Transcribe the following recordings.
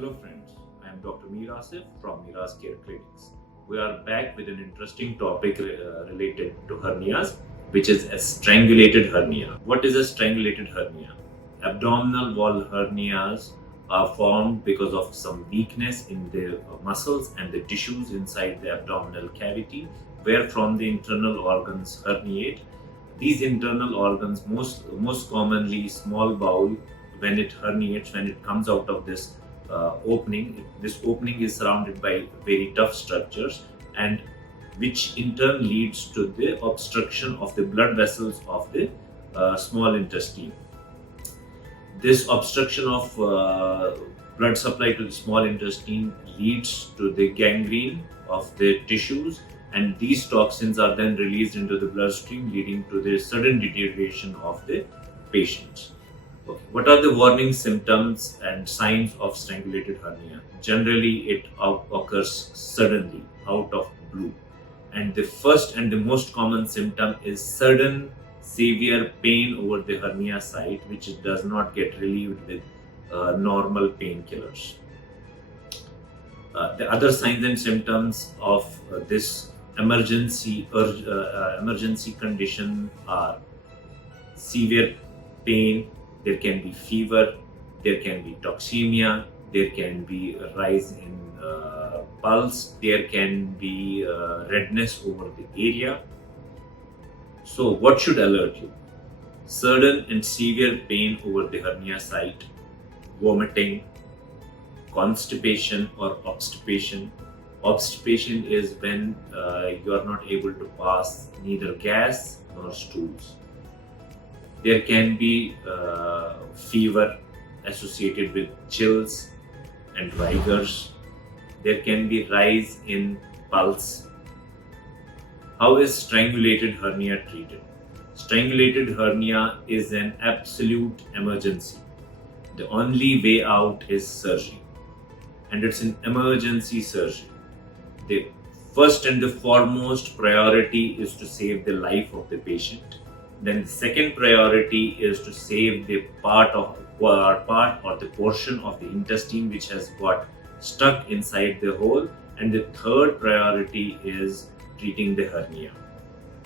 Hello friends, I am Dr. Asif from Mirascare Clinics. We are back with an interesting topic related to hernias, which is a strangulated hernia. What is a strangulated hernia? Abdominal wall hernias are formed because of some weakness in the muscles and the tissues inside the abdominal cavity, where from the internal organs herniate. These internal organs, most commonly small bowel, when it herniates, when it comes out of this opening, this opening is surrounded by very tough structures, and which in turn leads to the obstruction of the blood vessels of the small intestine. This obstruction of blood supply to the small intestine leads to the gangrene of the tissues, and these toxins are then released into the bloodstream, leading to the sudden deterioration of the patient. Okay. What are the warning symptoms and signs of strangulated hernia? Generally, it occurs suddenly, out of blue. And the first and the most common symptom is sudden severe pain over the hernia site, which does not get relieved with normal painkillers. The other signs and symptoms of this emergency condition are severe pain. There can be fever, there can be toxemia, there can be a rise in pulse, there can be redness over the area. So what should alert you? Sudden and severe pain over the hernia site, vomiting, constipation or obstipation. Obstipation is when you are not able to pass neither gas nor stools. There can be fever associated with chills and rigors. There can be rise in pulse. How is strangulated hernia treated? Strangulated hernia is an absolute emergency. The only way out is surgery, and it's an emergency surgery. The first and the foremost priority is to save the life of the patient. Then the second priority is to save the part or the portion of the intestine which has got stuck inside the hole. And the third priority is treating the hernia.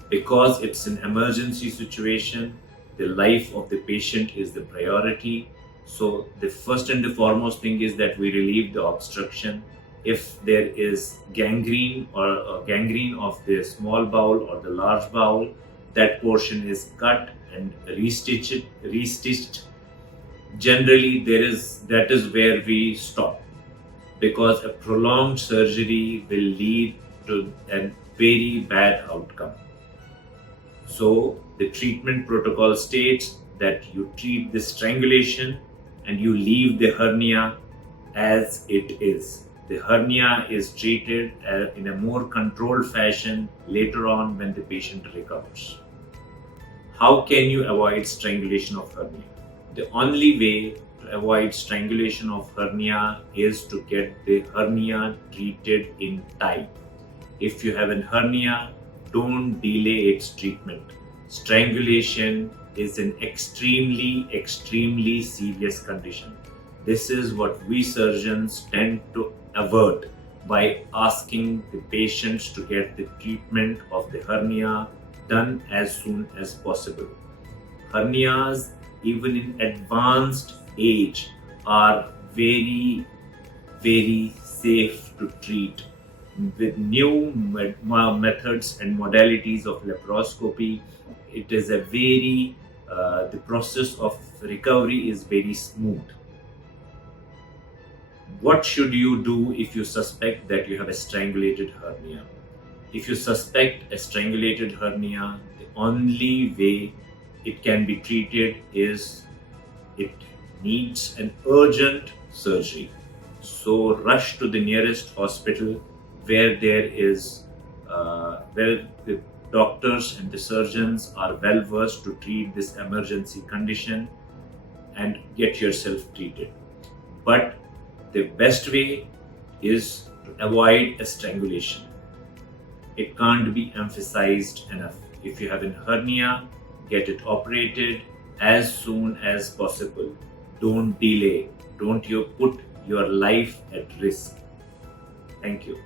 Because it's an emergency situation, the life of the patient is the priority. So the first and the foremost thing is that we relieve the obstruction. If there is gangrene or gangrene of the small bowel or the large bowel, that portion is cut and restitched. Generally, that is where we stop, because a prolonged surgery will lead to a very bad outcome. So the treatment protocol states that you treat the strangulation and you leave the hernia as it is. The hernia is treated in a more controlled fashion later on when the patient recovers. How can you avoid strangulation of hernia? The only way to avoid strangulation of hernia is to get the hernia treated in time. If you have a hernia, don't delay its treatment. Strangulation is an extremely serious condition. This is what we surgeons tend to avert by asking the patients to get the treatment of the hernia done as soon as possible. Hernias, even in advanced age, are very safe to treat. With new methods and modalities of laparoscopy, it is the process of recovery is very smooth. What should you do if you suspect that you have a strangulated hernia? If you suspect a strangulated hernia, the only way it can be treated is it needs an urgent surgery. So rush to the nearest hospital where where the doctors and the surgeons are well versed to treat this emergency condition, and get yourself treated. But the best way is to avoid a strangulation. It can't be emphasized enough. If you have a hernia, get it operated as soon as possible. Don't delay. Don't you put your life at risk. Thank you.